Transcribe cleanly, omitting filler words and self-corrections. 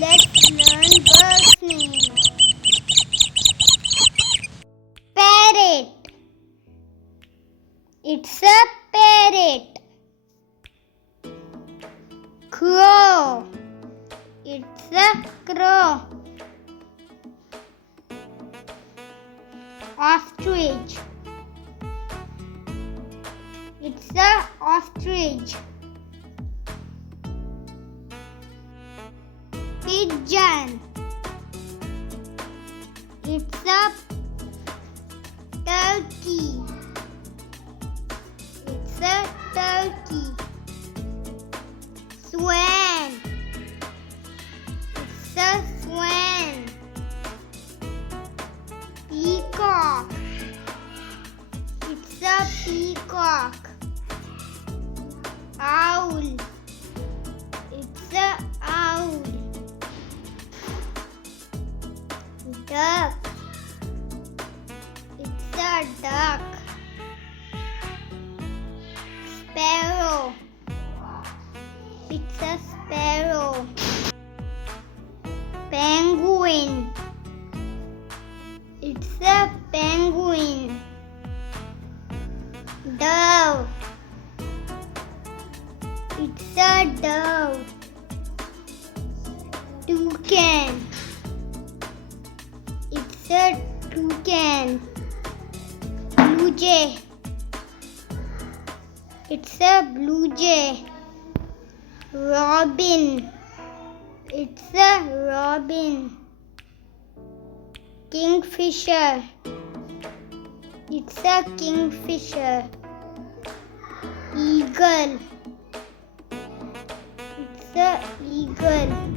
Let's learn bird's name. Parrot. It's a parrot. Crow. It's a crow. Ostrich. It's a ostrich. Pigeon. It's a turkey. It's a turkey. Swan. It's a swan. Peacock. It's a peacock. Owl. It's a owl. Duck. It's a duck. Sparrow. It's a sparrow. Penguin. It's a penguin. Dove. It's a dove. Toucan. It's a toucan. Blue jay. It's a blue jay. Robin. It's a robin. Kingfisher. It's a kingfisher. Eagle. It's a eagle.